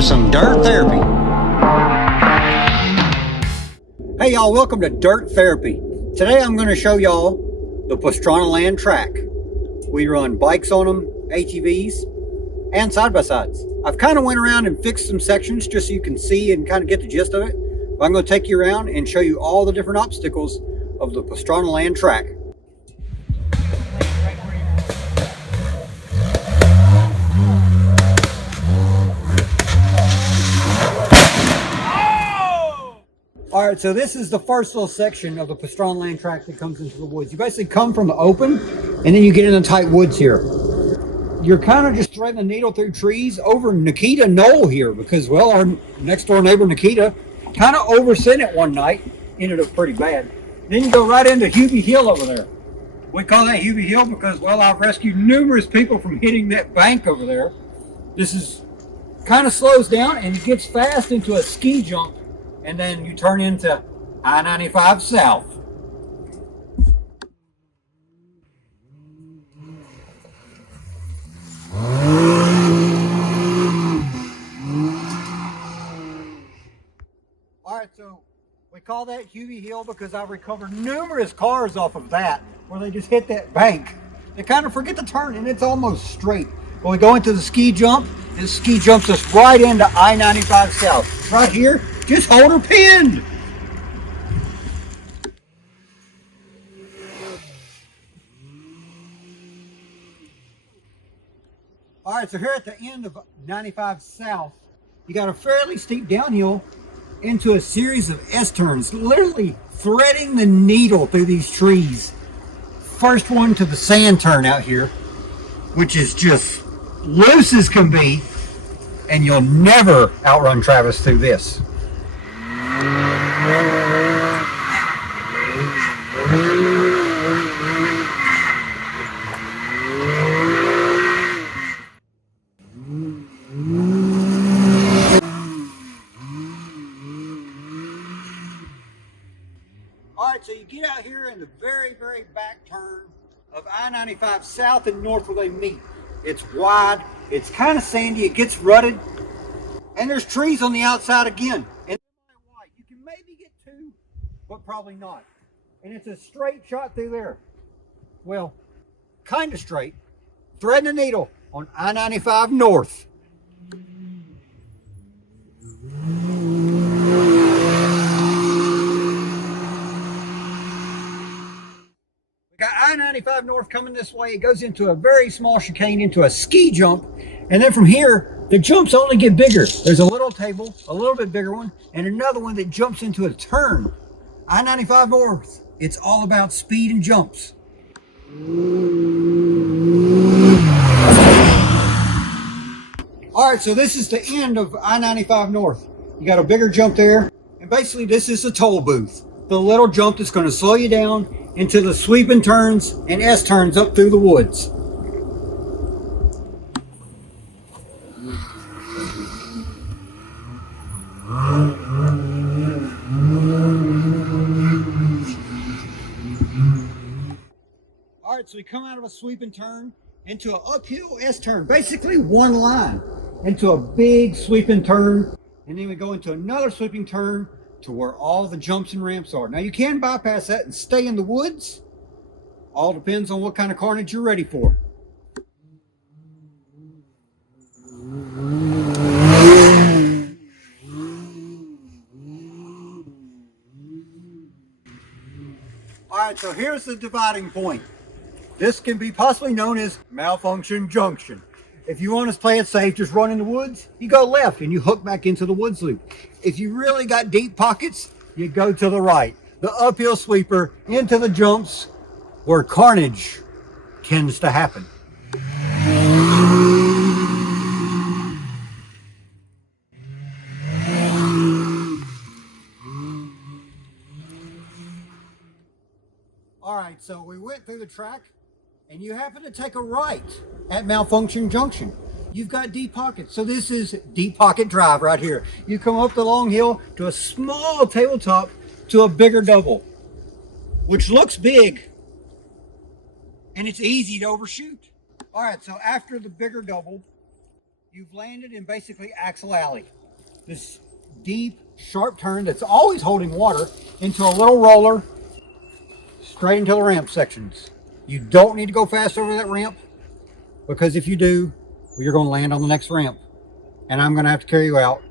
for some dirt therapy. Hey y'all, welcome to Dirt Therapy. Today I'm going to show y'all the Pastranaland track. We run bikes on them, ATVs, and side-by-sides. I've kind of went around and fixed some sections just so you can see and kind of get the gist of it. But I'm going to take you around and show you all the different obstacles of the Pastranaland track. All right, so this is the first little section of the Pastranaland track that comes into the woods. You basically come from the open, and then you get in the tight woods here. You're kind of just threading the needle through trees over Nikita Knoll here because, well, our next door neighbor Nikita kind of oversent it one night. Ended up pretty bad. Then you go right into Huey Hill over there. We call that Huey Hill because, well, I've rescued numerous people from hitting that bank over there. This is kind of slows down and it gets fast into a ski jump. And then you turn into I-95 South. All right, so we call that Huey Hill because I've recovered numerous cars off of that where they just hit that bank. They kind of forget to turn and it's almost straight. When we go into the ski jump, this ski jumps us right into I-95 South. Right here, just hold her pinned. All right, so here at the end of 95 South, you got a fairly steep downhill into a series of S-turns, literally threading the needle through these trees. First one to the sand turn out here, which is just loose as can be, and you'll never outrun Travis through this. Alright, so you get out here in the very, very back turn of I-95 South and North where they meet. It's wide, it's kind of sandy, it gets rutted, and there's trees on the outside again. And you can maybe get two, but probably not. And it's a straight shot through there. Well, kind of straight. Threading the needle on I-95 North. Got I-95 North coming this way. It goes into a very small chicane into a ski jump. And then from here, the jumps only get bigger. There's a little table, a little bit bigger one, and another one that jumps into a turn. I-95 North. It's all about speed and jumps. All right, so this is the end of I-95 North. You got a bigger jump there. And basically this is the toll booth. The little jump that's going to slow you down into the sweeping turns and S-turns up through the woods. All right, so we come out of a sweeping turn into an uphill S-turn, basically one line, into a big sweeping turn, and then we go into another sweeping turn to where all the jumps and ramps are. Now you can bypass that and stay in the woods. All depends on what kind of carnage you're ready for. All right, so here's the dividing point. This can be possibly known as Malfunction Junction. If you want to play it safe, just run in the woods, you go left and you hook back into the woods loop. If you really got deep pockets, you go to the right. The uphill sweeper into the jumps where carnage tends to happen. All right, so we went through the track and you happen to take a right at Malfunction Junction. You've got deep pockets. So this is Deep Pocket Drive right here. You come up the long hill to a small tabletop to a bigger double, which looks big and it's easy to overshoot. All right, so after the bigger double, you've landed in basically Axle Alley. This deep, sharp turn that's always holding water into a little roller straight into the ramp sections. You don't need to go fast over that ramp, because if you do, well, you're going to land on the next ramp. And I'm going to have to carry you out.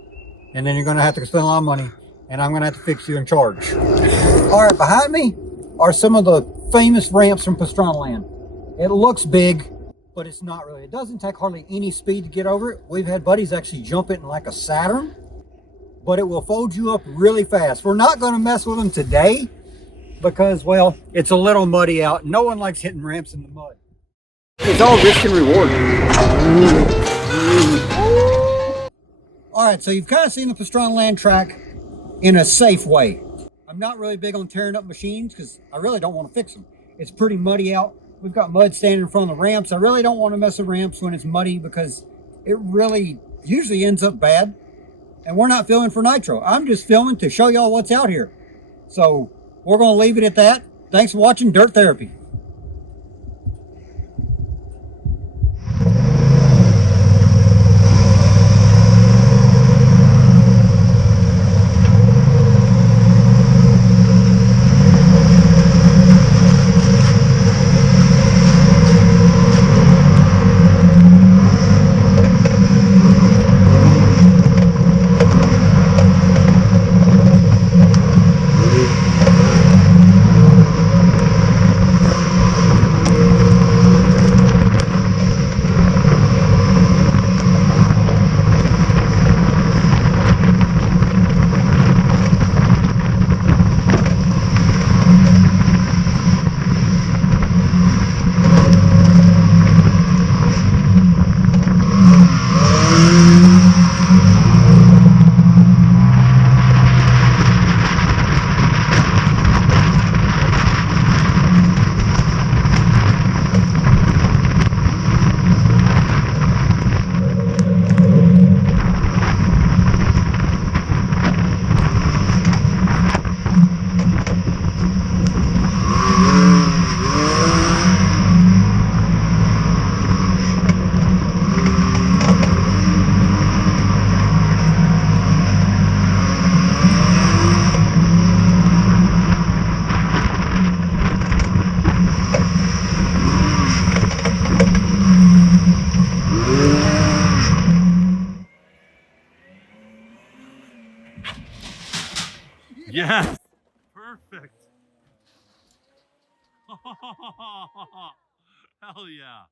And then you're going to have to spend a lot of money. And I'm going to have to fix you and charge. All right, behind me are some of the famous ramps from Pastranaland. It looks big, but it's not really. It doesn't take hardly any speed to get over it. We've had buddies actually jump it in like a Saturn, but it will fold you up really fast. We're not going to mess with them today because, well, it's a little muddy out. No one likes hitting ramps in the mud. It's all risk and reward. All right, so you've kind of seen the Pastranaland track in a safe way. I'm not really big on tearing up machines because I really don't want to fix them. It's pretty muddy out. We've got mud standing in front of the ramps. I really don't want to mess with ramps when it's muddy because it really usually ends up bad. And we're not filming for Nitro. I'm just filming to show y'all what's out here. So we're going to leave it at that. Thanks for watching Dirt Therapy. Yes! Perfect! Hell yeah!